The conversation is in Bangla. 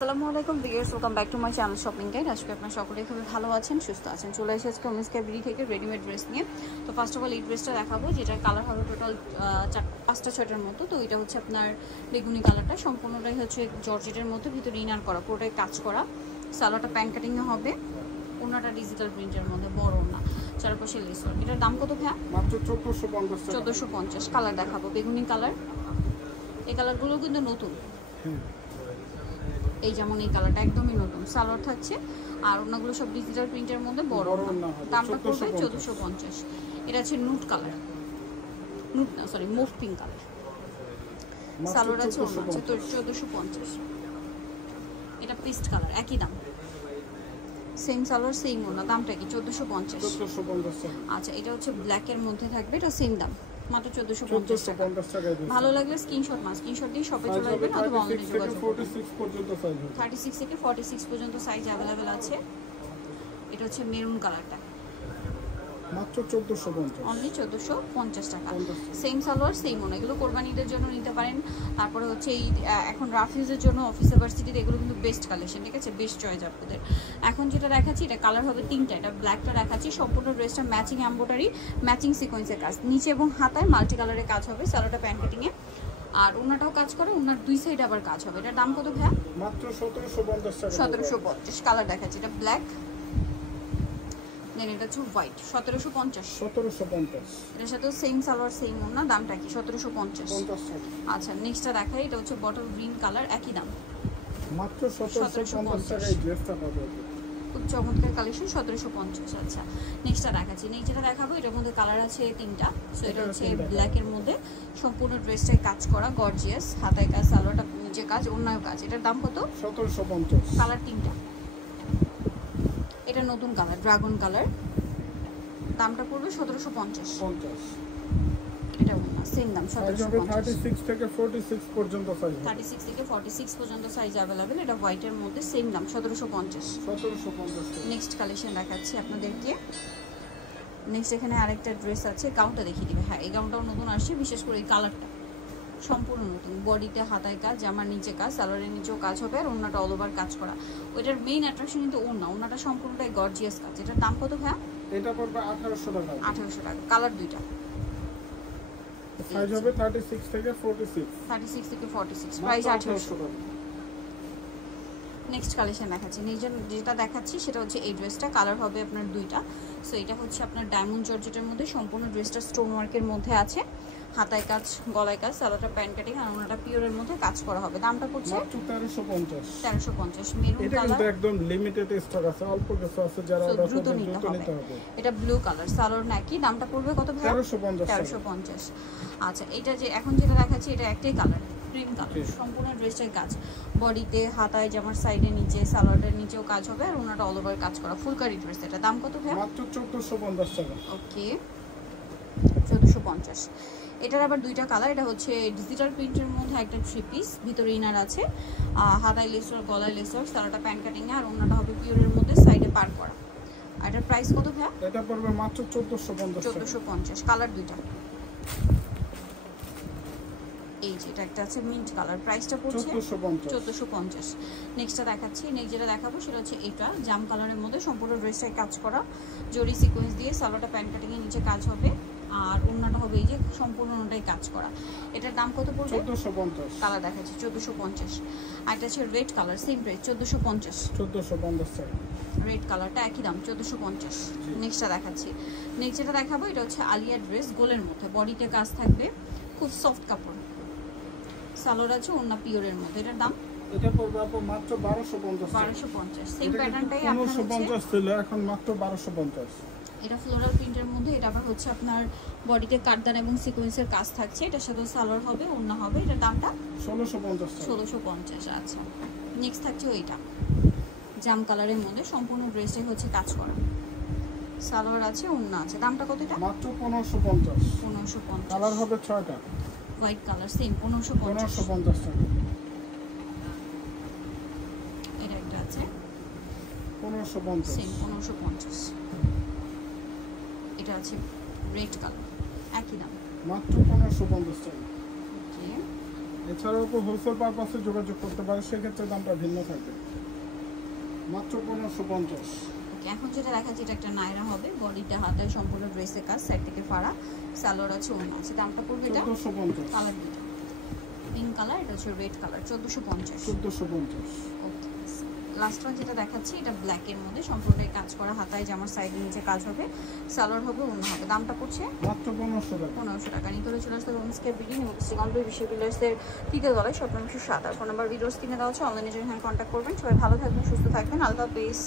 আসসালামু আলাইকুম viewers, welcome back to my channel shopping guide. আজকে আপনারা সকলেই খুবই ভালো আছেন, সুস্থ আছেন। চলে এসেছি উমিস ক্যাবরি থেকে রেডিমেড ড্রেস নিয়ে। তো ফার্স্ট অফ অল এই ড্রেসটা দেখাবো, যেটার কালার হবে টোটাল 5-6টার মতো। তো এটা হচ্ছে আপনার বেগুনি কালারটা, সম্পূর্ণটাই হচ্ছে জর্জেটের মধ্যে, ভিতরে ইনার করা, পুরোটাই কাজ করা। সালোয়ারটা প্যান্ট কাটিংয়ে হবে, ওনাটা ডিজিটাল প্রিন্টের মধ্যে, বড় ওনা, চারপাশে লেস ওয়ার্ক। এটার দাম কত ভাইয়া? মাত্র 1450 টাকা। 1450। কালার দেখাবো বেগুনি কালার। এই কালারগুলো কিন্তু নতুন, এই যেমন এই কালারটা একদমই নতুন। সালোয়ার থাকছে আর ওনাগুলো সব ডিজিটাল প্রিন্টের মধ্যে বড় ওনা। দামটা পড়বে 1450। এটা হচ্ছে নুট কালার, নুট না sorry move pink colour. Salwar আছে ওনা 1450। এটা পেস্ট কালার, একই দাম, সেম সালোয়ার সেম ওনা। দামটা কি? 1450। আচ্ছা, এটা হচ্ছে ব্ল্যাকের মধ্যে থাকবে, এটা সেম দাম, মাত্র 1450 টাকা। ভালো লাগলে স্ক্রিনশট দিয়ে শপে চলে আসবেন অথবা অনলাইনে যোগাযোগ করবেন। 36 থেকে 46 পর্যন্ত সাইজ अवेलेबल আছে। এটা হচ্ছে মেরুন কালারটা, মাত্র 1450, অনলি 1450 টাকা। সেম সালোয়ার সেম ওনা। এগুলো কোরবানিদের জন্য নিতে পারেন। তারপরে হচ্ছে এই এখন রাফিউজের জন্য, অফিস ভার্সিটিতে এগুলো কিন্তু বেস্ট কালেকশন, ঠিক আছে, বেস্ট চয়েস আপনাদের। এখন যেটা দেখাচ্ছি এটা কালার হবে তিনটা। এটা ব্ল্যাকটা দেখাচ্ছি, সম্পূর্ণ ড্রেসটা ম্যাচিং এমব্রয়ডারি, ম্যাচিং সিকোয়েন্সের কাজ, নিচে এবং হাতায় মাল্টি কালারের কাজ হবে। সালোয়ারটা প্যান্ট কাটিংয়ে, আর ওনাটাও কাজ করে, ওনার দুই সাইড আবার কাজ হবে। এটার দাম কত ভাইয়া? মাত্র 1750 টাকা। 1750। কালার দেখাচ্ছি, এটা ব্ল্যাক, দেন এটা হচ্ছে হোয়াইট। 1750। এটার সাথেও সেম সালোয়ার সেম ওনা। দামটা কি? 1750। আচ্ছা, নেক্সটটা দেখাই, এটা হচ্ছে বটল গ্রিন কালার, একই দাম, মাত্র 1750 টাকায় ড্রেসটা পাবে। খুব চমৎকার কালেকশন, 1750। আচ্ছা, নেক্সটটা দেখাচ্ছি। নেক্সটটা দেখাবো, এটার মধ্যে কালার আছে তিনটা। সো এটা হচ্ছে ব্ল্যাকের মধ্যে, সম্পূর্ণ ড্রেসটাই কাজ করা, গর্জিয়াস, হাতায় কাজ, সালোয়ারটা নিচে কাজ, ওন্নায় কাজ। এটার দাম কত? 1750। কালার তিনটা। এটা নতুন কালার, ড্রাগন কালার, দামটা পড়বে 1750। এটা ওন্না, সেম দাম 1750। 36 থেকে 46 পর্যন্ত সাইজ, 36 থেকে 46 পর্যন্ত সাইজ अवेलेबल। এটা হোয়াইটের মধ্যে, সেম দাম 1750। নেক্সট কালেকশন দেখাচ্ছি আপনাদেরকে। নেক্সট এখানে আরেকটা ড্রেস আছে, গাউনটা দেখিয়ে দিবে। হ্যাঁ, এই গাউনটাও নতুন আসছে, বিশেষ করে এই কালারটা সম্পূর্ণ নতুন। বডিতে হাতায় কাজ, জামার নিচে কাজ, সালোয়ারের নিচেও কাজ হবে, আর ওন্নাটা অল ওভার কাজ করা। ওইটার মেইন অ্যাট্রাকশন কিন্তু ওন্নাটা সম্পূর্ণটাই গর্জিয়াস কাজ। এটার দাম কত ভাইয়া? এটা পড়বে 1800 টাকা। 1800 টাকা। কালার দুইটা, সাইজ হবে 36 থেকে 46। 36 থেকে 46, প্রাইস 1800 টাকা। নেক্সট কালেকশন দেখাচ্ছি। যেটা দেখাচ্ছি সেটা হচ্ছে এই ড্রেসটা, কালার হবে আপনার দুইটা। সো এটা হচ্ছে আপনার ডায়মন্ড জর্জেটের মধ্যে, সম্পূর্ণ ড্রেসটা স্টোন ওয়ার্কের মধ্যে আছে, হাতায় কাজ, গলায় কাজ, সালোয়ারটা প্যান্ট কাটিং, আর ওনাটা পিওরের মধ্যে কাজ করা হবে। দামটা পড়ছে মাত্র 1350। 1350। মেরুন এটা কালার, কিন্তু একদম লিমিটেড স্টক আছে, অল্প কিছু আছে, যারা অর্ডার করবেন দ্রুত নিতে হবে। এটা ব্লু কালার, সালোয়ার নাকি। দামটা পড়বে কত ভাই? 1350। আচ্ছা, এটা যে এখন যেটা দেখাচ্ছি এটা একটাই কালার, ক্রিম কালার, সম্পূর্ণ ড্রেসটাই কাজ, বডিতে, হাতায়, জামার সাইডে, নিচে, সালোয়ারের নিচেও কাজ হবে, আর ওনাটা অল ওভার কাজ করা, ফুলকারি ড্রেস। এটা দাম কত ভাই? মাত্র 1450 টাকা। ওকে, 1450। এটার আবার দুইটা কালার। এটা হচ্ছে ডিজিটাল প্রিন্টের মধ্যে একটা থ্রি পিস, ভিতরে ইনার আছে, হাতায় লেসর, গলায় লেসর, সালোয়ারটা প্যান্ট কাটিং, আর ওনাটা হবে পিওরের মধ্যে, সাইডে পার করা। আর এটার প্রাইস কত ভাই? এটা পড়বে মাত্র 1450। 1450। কালার দুইটা। এই যে এটা একটা আছে মিন্ট কালার, প্রাইসটা পড়ছে 1450। নেক্সটটা দেখাচ্ছি। নেক্সট যেটা দেখাবো সেটা হচ্ছে এটা জাম কালারের মধ্যে, সম্পূর্ণ ড্রেসটাই কাজ করা, জরি সিকোয়েন্স দিয়ে, সালোয়ারটা প্যান্ট কাটিং এর নিচে কাজ হবে, আর ওন্নাটা হবে এই যে সম্পূর্ণ ওন্নাটাই কাজ করা। এটার দাম কত পড়বে? 1450। কালার দেখাচ্ছি 1450। আর এটা হচ্ছে রেড কালার, সেম প্রাইস 1450। 1450 টাকা। রেড কালারটা একই দাম 1450। নেক্সটটা দেখাচ্ছি। নেক্সট যেটা দেখাবো এটা হচ্ছে আলিয়া ড্রেস, গোলের মধ্যে, বডিতে কাজ থাকবে, খুব সফট কাপড়, সালোয়ার আছে, ওন্না পিওরের মধ্যে। এটার দাম? এটা পড়বে আপু মাত্র 1250। 1250। সেম প্যাটার্নটাই আপনার হচ্ছে 1950 ছিল, এখন মাত্র 1250। এটা ফ্লোরাল প্রিন্টের মধ্যে। এটা আবার হচ্ছে আপনার বডিতে কাটদান এবং সিকোয়েন্সের কাজ থাকছে, এটার সাথে সালোয়ার হবে, ওন্না হবে। এটার দামটা 1650 টাকা। 1650। আচ্ছা, নেক্সট থাকছে ওইটা জাম কালারের মধ্যে, সম্পূর্ণ ড্রেসটাই হচ্ছে কাজ করা, সালোয়ার আছে, ওন্না আছে। দামটা কত? এটা মাত্র 1550। 1550। কালার হবে 6টা। হোয়াইট কালার, সেম 1550 টাকা। এটা একটা আছে 1550, সেম 1550। এটা আছে রেড কালার, একই দাম, মাত্র 1550 টাকা। ওকে। এছাড়াও তো হোলসেল পারপাসে যোগাযোগ করতে পারে, সেক্ষেত্রে দামটা ভিন্ন থাকবে। মাত্র 1550। এখন যেটা দেখাচ্ছি এটা একটা নায়রা হবে, বডিটা হাতায় সম্পূর্ণ ড্রেসের কাজ, সাইড থেকে ফাড়া, সালোয়ার আছে ওড়না আছে। দামটা পড়বে এটা 1450। কালার দুটো, পিঙ্ক কালার, এটা হচ্ছে রেড কালার, 1450। 1450। ওকে, লাস্ট ওয়ান যেটা দেখাচ্ছি এটা ব্ল্যাকের মধ্যে সম্পূর্ণ কাজ করা, হাতায় জামার সাইডে নিচে কাজ হবে, সালোয়ার হবে ওড়না হবে। দামটা পড়ছে মাত্র 1500 টাকা। 1500 টাকা। নিতরে চলে আসতে হোমস্কে বিল্ডিং এবং সিগন্ডর বিশ্ববিদ্যালয়ের তৃতীয় তলায়, shop number 7। Phone number video স্ক্রিনে দেওয়া আছে, অনলাইনে জন্য কন্ট্যাক্ট করবেন। সবাই ভালো থাকবেন, সুস্থ থাকবেন, আল্লাহ হাফেজ।